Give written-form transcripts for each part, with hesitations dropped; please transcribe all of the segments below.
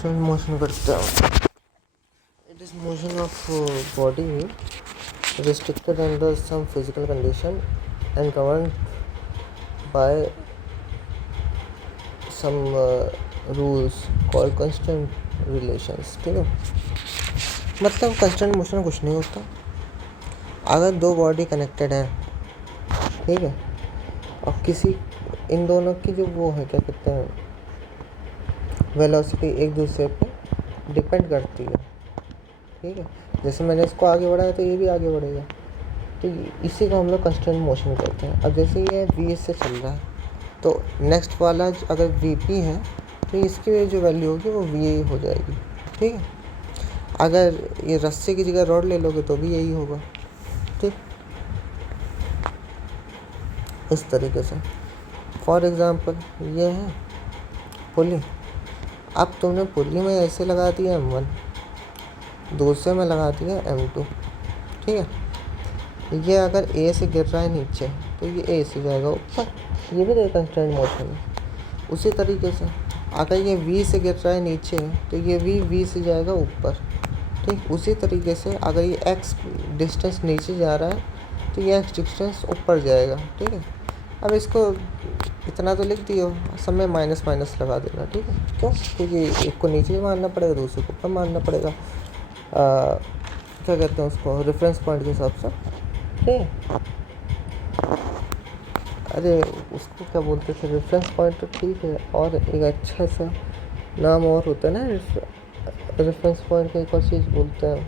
constant motion करता हूँ. It is motion of body restricted under some physical condition and governed by some rules called constant relations. ठीक है, मतलब constant motion कुछ नहीं होता. अगर दो बॉडी कनेक्टेड है, ठीक है, और किसी इन दोनों की जो वो है क्या कहते हैं वेलोसिटी एक दूसरे पे डिपेंड करती है. ठीक है, जैसे मैंने इसको आगे बढ़ाया तो ये भी आगे बढ़ेगा, तो इसी को हम लोग कंस्टेंट मोशन कहते हैं. अब जैसे ये वी से चल रहा है तो नेक्स्ट वाला अगर वी पी है तो इसकी जो वैल्यू होगी वो वी हो जाएगी. ठीक है, अगर ये रस्से की जगह रॉड ले लोगे तो भी यही होगा. ठीक, इस तरीके से. फॉर एग्ज़ाम्पल ये है पुली. अब तुमने पुली में ऐसे लगा दिया M1, दूसरे में लगा दिया M2. ठीक है, ये अगर A से गिर रहा है नीचे तो ये A से जाएगा ऊपर, ये भी कंस्टेंट मोशन है. उसी तरीके से अगर ये V से गिर रहा है नीचे तो ये V से जाएगा ऊपर. ठीक, उसी तरीके से अगर ये X डिस्टेंस नीचे जा रहा है तो ये X डिस्टेंस ऊपर जाएगा. ठीक है, अब इसको इतना तो लिख दियो, सब में माइनस माइनस लगा देना. ठीक है, क्यों? क्योंकि एक को नीचे मारना पड़ेगा, दूसरे को ऊपर मारना पड़ेगा. क्या कहते हैं उसको, रेफरेंस पॉइंट के हिसाब से. ठीक है, अरे उसको क्या बोलते थे, रेफरेंस पॉइंट तो ठीक है, और एक अच्छा सा नाम और होता है ना रेफरेंस पॉइंट का, एक और चीज़ बोलते हैं.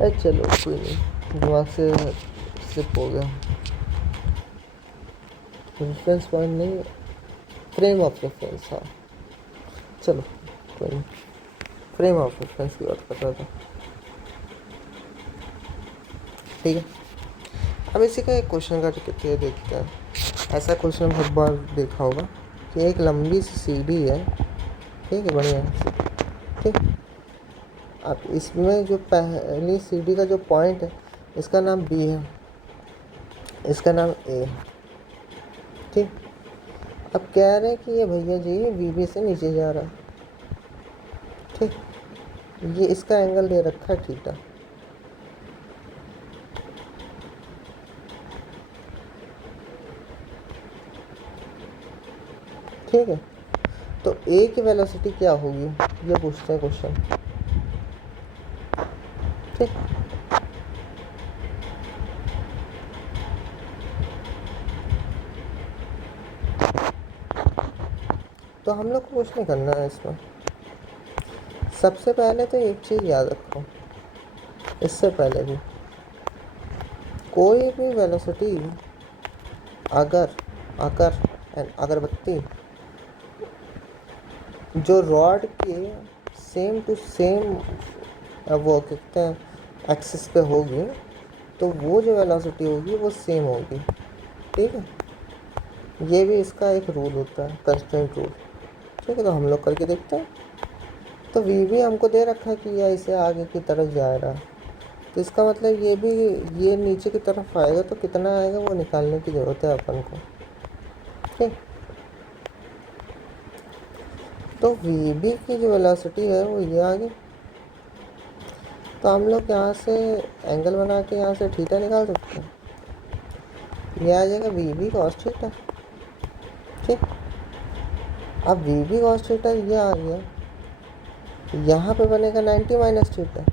अरे चलो कोई नहीं, दिमाग से स्लिप हो गया. रेफरेंस पॉइंट नहीं, फ्रेम ऑफ रेफरेंस. हाँ चलो कोई नहीं, फ्रेम ऑफ रेफरेंस की बात कर रहा था. ठीक है, अब इसी का एक क्वेश्चन का करके देखते हैं. ऐसा क्वेश्चन बहुत बार देखा होगा कि एक लंबी सी सीढ़ी है. ठीक है, बढ़िया है. ठीक, अब इसमें जो पहली सीढ़ी का जो पॉइंट है इसका नाम B है, इसका नाम A है. ठीक, अब कह रहे हैं कि ये भैया जी VB से नीचे जा रहा है. ठीक, ये इसका एंगल दे रखा है थीटा. ठीक है, तो A की वेलोसिटी क्या होगी ये पूछते हैं क्वेश्चन. ठीक, तो हम लोग को कुछ नहीं करना है इसमें. सबसे पहले तो एक चीज़ याद रखो, इससे पहले भी कोई भी वेलोसिटी अगर अगरबत्ती जो रॉड के सेम टू सेम वो कहते हैं एक्सिस पे होगी तो वो जो वेलोसिटी होगी वो सेम होगी. ठीक है, ये भी इसका एक रूल होता है, कंस्टेंट रूल. ठीक है, तो हम लोग करके देखते हैं. तो V भी हमको दे रखा है कि यह इसे आगे की तरफ जा रहा है, तो इसका मतलब ये भी ये नीचे की तरफ आएगा, तो कितना आएगा वो निकालने की ज़रूरत है अपन को. ठीक, तो VB की जो वेलोसिटी है वो ये आ गई. तो हम लोग यहाँ से एंगल बना के यहाँ से थीटा निकाल सकते हैं. ये आ जाएगा VB cos थीटा. ठीक, अब VB cos थीटा ये आ गया, यहाँ पे बनेगा 90 माइनस थीटा.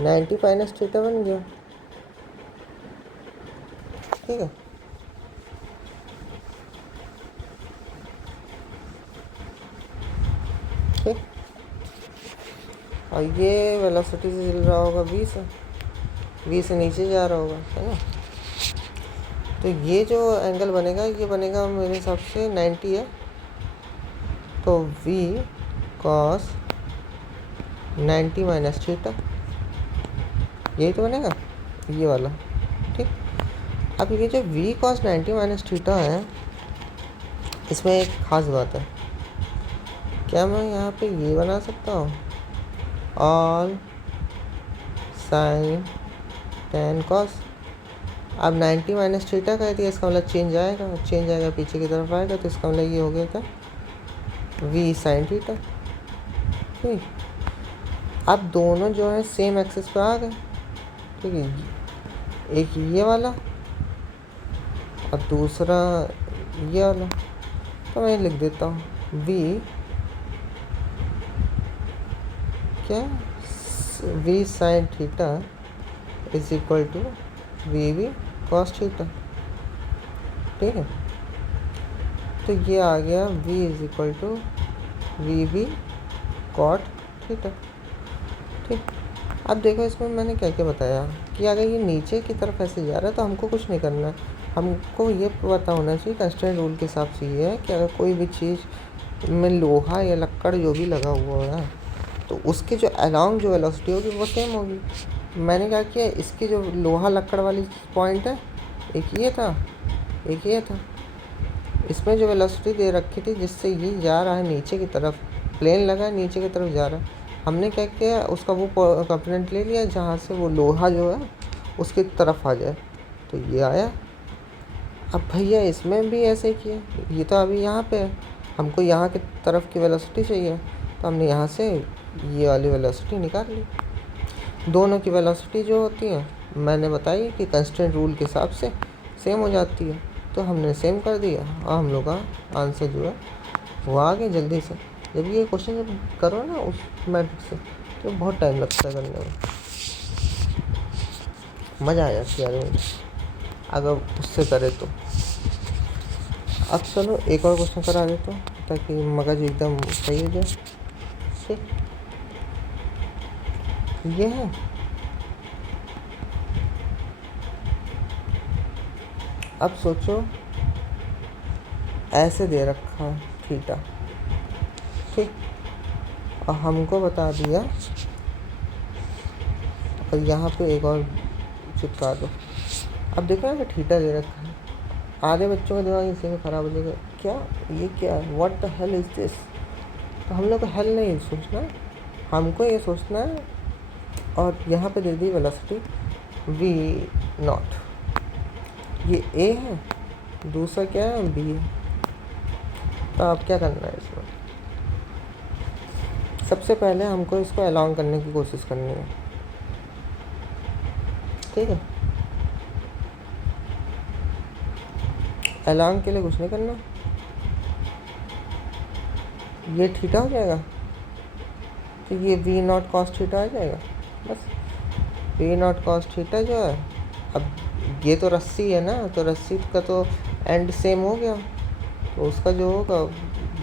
90 माइनस थीटा बन गया. ठीक है, ठीक, और ये वेलोसिटी से चल रहा होगा V से नीचे जा रहा होगा, है ना. तो ये जो एंगल बनेगा ये बनेगा मेरे हिसाब से 90 है, तो V cos 90 माइनस थीटा यही तो बनेगा, ये वाला. ठीक, अब ये जो V cos 90 माइनस थीटा है इसमें एक ख़ास बात है. क्या मैं यहाँ पे ये बना सकता हूँ, ऑल साइन tan cos. अब 90 माइनस थीटा कर दिया, इसका मतलब चेंज आएगा पीछे की तरफ आएगा, तो इसका मतलब ये हो गया क्या, वी साइन थीटा। ठीक, अब दोनों जो है सेम एक्सिस पे आ गए। ठीक है, एक ये वाला और दूसरा ये वाला, तो मैं लिख देता हूँ वी क्या, V sine theta is equal to V cos theta. ठीक है, तो ये आ गया v is equal to V cot theta. ठीक, अब देखो इसमें मैंने क्या क्या बताया कि अगर ये नीचे की तरफ ऐसे जा रहा है तो हमको कुछ नहीं करना है, हमको ये पता होना चाहिए कंस्ट्रेंट रूल के हिसाब से ये है कि अगर कोई भी चीज़ में लोहा या लक्कड़ जो भी लगा हुआ है तो उसके जो अलॉन्ग जो वेलोसिटी होगी वो सेम होगी। मैंने क्या किया, इसकी जो लोहा लक्कड़ वाली पॉइंट है, एक ये था एक ये था, इसमें जो वेलोसिटी दे रखी थी जिससे ये जा रहा है नीचे की तरफ, प्लेन लगा है नीचे की तरफ जा रहा है, हमने क्या किया उसका वो कंपोनेंट ले लिया जहाँ से वो लोहा जो है उसकी तरफ आ जाए, तो ये आया। अब भैया इसमें भी ऐसे किया, ये तो अभी यहाँ पे है, हमको यहाँ की तरफ की वेलोसिटी चाहिए, तो हमने यहाँ से ये वाली वेलोसिटी निकाल ली। दोनों की वेलोसिटी जो होती है मैंने बताई कि कंस्टेंट रूल के हिसाब से सेम हो जाती है, तो हमने सेम कर दिया और हम लोग का आंसर जो है वो आ गया जल्दी से। जब ये क्वेश्चन जब करो ना उस मैट्रिक्स से तो बहुत टाइम लगता है करने में, मज़ा आ जाती है मुझे अगर उससे करे तो। अब चलो एक और क्वेश्चन करा देता हूँ ताकि मगज एकदम सही हो जाए। ठीक, ये है अब सोचो ऐसे दे रखा है थीटा। ठीक, और हमको बता दिया, और यहाँ पे एक और चिपका दो। अब देखो यहाँ पे थीटा दे रखा है, आधे बच्चों का दिमाग इसी में ख़राब हो जाएगा, क्या ये क्या है, what the hell is this. तो हम लोग को हेल नहीं सोचना, हमको ये सोचना है। और यहाँ पे दे दी वेलोसिटी वी नॉट, ये ए है, दूसरा क्या है बी है। तो अब क्या करना है इसमें, सबसे पहले हमको इसको अलॉन्ग करने की कोशिश करनी है। ठीक है, अलॉन्ग के लिए कुछ नहीं करना, ये थीटा हो जाएगा तो ये वी नॉट कॉस थीटा आ जाएगा बस। वी नॉट कॉस थीटा जो है, अब ये तो रस्सी है ना, तो रस्सी का तो एंड सेम हो गया, तो उसका जो होगा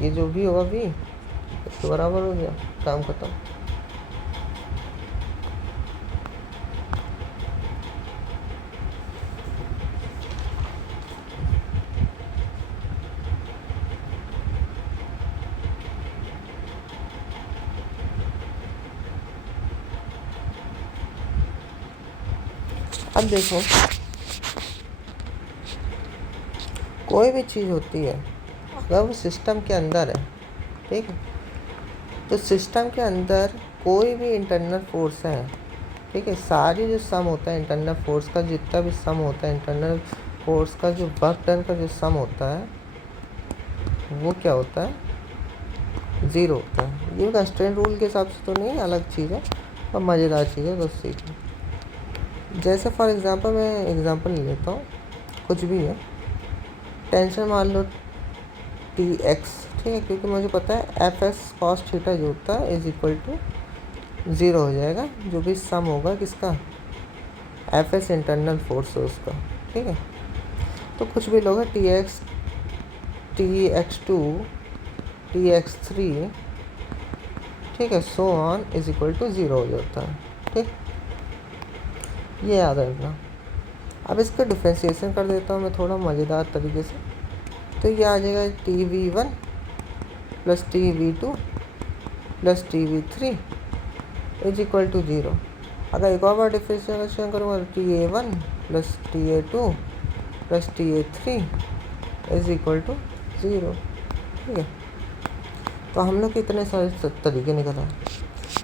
ये जो भी होगा वी इसके बराबर हो गया, काम खत्म। अब देखो कोई भी चीज़ होती है अगर वो सिस्टम के अंदर है, ठीक है, तो सिस्टम के अंदर कोई भी इंटरनल फोर्स है, ठीक है, सारी जो सम होता है इंटरनल फोर्स का, जितना भी सम होता है इंटरनल फोर्स का, जो वर्क डन का जो सम होता है वो क्या होता है, ज़ीरो होता है। ये कंस्ट्रेंट रूल के हिसाब से तो नहीं, अलग चीज़ है और मज़ेदार चीज़ है, तो सीख लो। जैसे फॉर एग्ज़ाम्पल मैं एग्ज़ाम्पल ले लेता हूँ, कुछ भी है, टेंशन मान लो टी एक्स, ठीक है, क्योंकि मुझे पता है एफ एस कॉस थीटा जो होता है इज इक्वल टू ज़ीरो हो जाएगा, जो भी सम होगा किसका, एफ एस इंटरनल फोर्स है उसका। ठीक है, तो कुछ भी लोग T X two T X three, ठीक है, so on is equal to zero हो जाता है। ठीक, ये याद रखना। अब इसका डिफ्रेंशिएशन कर देता हूँ मैं थोड़ा मज़ेदार तरीके से, तो ये आ जाएगा T V one plus T V two plus T V three is equal to zero. अगर एक और बार डिफ्रेंशिएशन करूँगा तो T A one plus T A two plus T A three is equal to zero. ठीक है, तो हम लोग के इतने सारे तरीके निकल आए।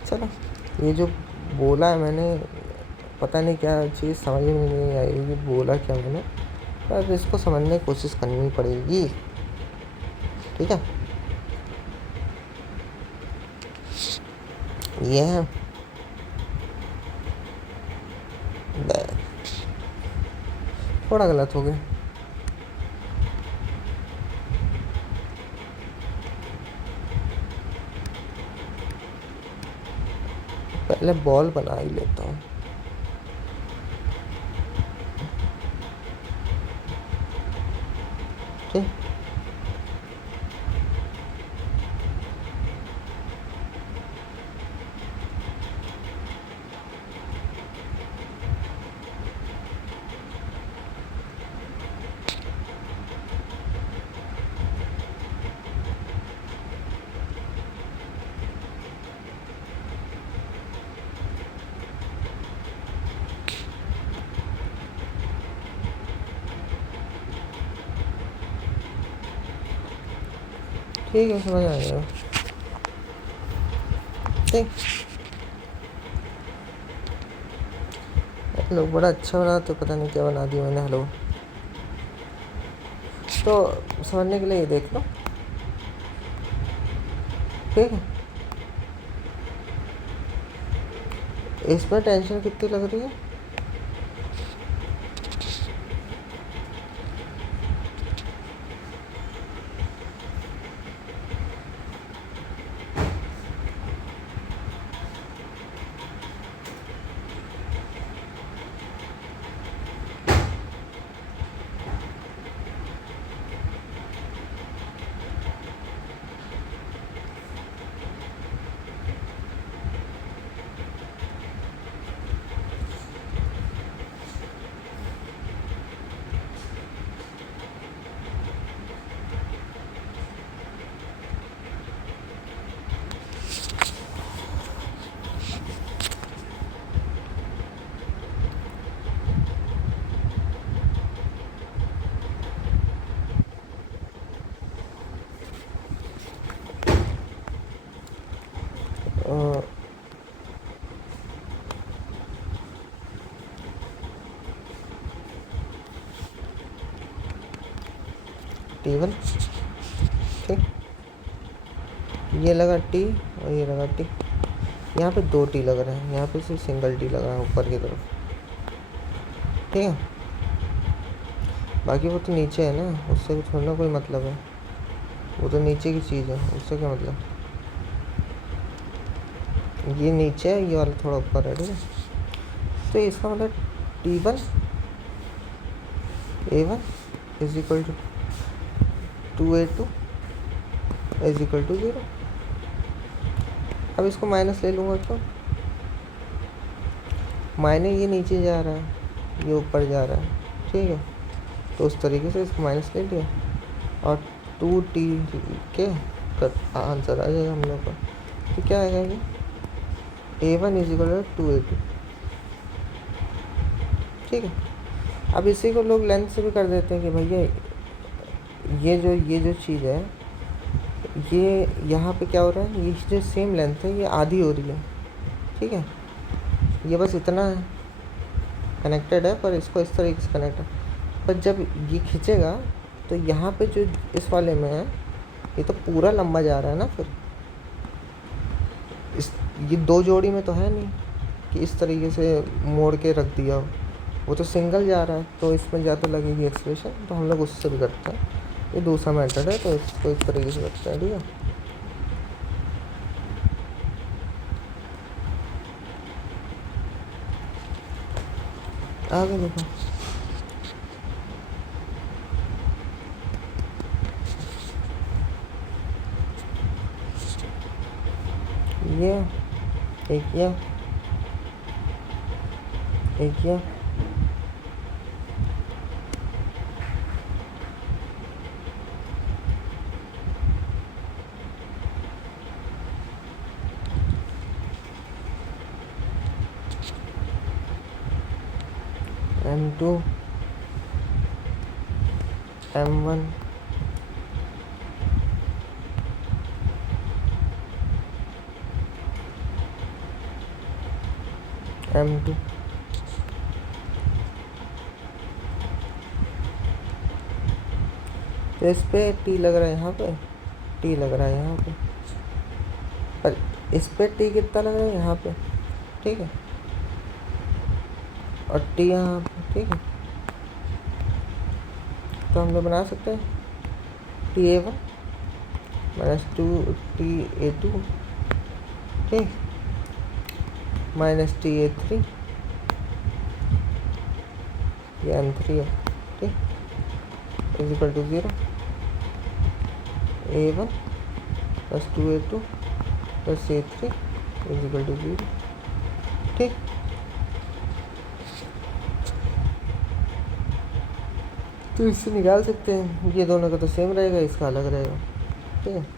चलो, ये जो बोला है मैंने पता नहीं क्या चीज़ समझ में नहीं आएगी, बोला क्या मैंने, पर इसको समझने की कोशिश करनी पड़ेगी। ठीक है, ये है थोड़ा गलत हो गया। पहले बॉल बना ही लेता हूँ। ठीक, ठीक है, समझ आ गया। ठीक, लोग बड़ा अच्छा बना, तो पता नहीं क्या बना दिया मैंने। हेलो, तो समझने के लिए ये देख लो। ठीक है, इसमें टेंशन कितनी लग रही है? T1, ठीक, ये लगा टी और ये लगा टी। यहाँ पे 2 टी लग रहे हैं, यहाँ पे सिर्फ सिंगल टी लग रहा है ऊपर की तरफ। ठीक है, बाकी वो तो नीचे है ना, उससे थोड़ा ना कोई मतलब है, वो तो नीचे की चीज़ है, उससे क्या मतलब। ये नीचे है, ये वाला थोड़ा ऊपर है। ठीक है, तो इसका मतलब T1 A1 is equal to 2A2 is equal to 0। अब इसको माइनस ले लूँगा तो माइनस, ये नीचे जा रहा है, ये ऊपर जा रहा है। ठीक है, तो उस तरीके से इसको माइनस ले लिया और 2T के आंसर आ जाएगा हम लोग का। तो क्या आएगा ये A1 is equal to 2A2। ठीक है, अब इसी को लोग लेंथ से भी कर देते हैं कि भैया ये जो चीज़ है, ये यहाँ पे क्या हो रहा है, ये जो सेम लेंथ है ये आधी हो रही है। ठीक है, ये बस इतना है कनेक्टेड है, पर इसको इस तरीके से कनेक्ट है। पर जब ये खींचेगा तो यहाँ पे जो इस वाले में है, ये तो पूरा लंबा जा रहा है ना। फिर इस ये 2 जोड़ी में तो है नहीं कि इस तरीके से मोड़ के रख दिया हो, वो तो सिंगल जा रहा है, तो इसमें ज़्यादा लगेगी एक्सप्रेशन। तो हम लोग उससे भी करते हैं, ये दूसरा मेथड है, तो इसको इस तरीके से करते हैं। ठीक है, आगे देखो, ये एक ये एक ये M2 M1 M2 तो इस पे टी लग रहा है, यहाँ पे टी लग रहा है यहाँ पे, पर इस पे टी कितना लग रहा है यहाँ पे, ठीक है, और टी यहाँ पे, ठीक है। तो हम लोग बना सकते हैं TA1 माइनस 2TA2, ठीक, माइनस TA3, ये M3 है, ठीक, is equal to 0, A1 plus 2A2 plus A3 is equal to 0, ठीक। तो इससे निकाल सकते हैं, ये दोनों का तो सेम रहेगा, इसका अलग रहेगा, ठीक है।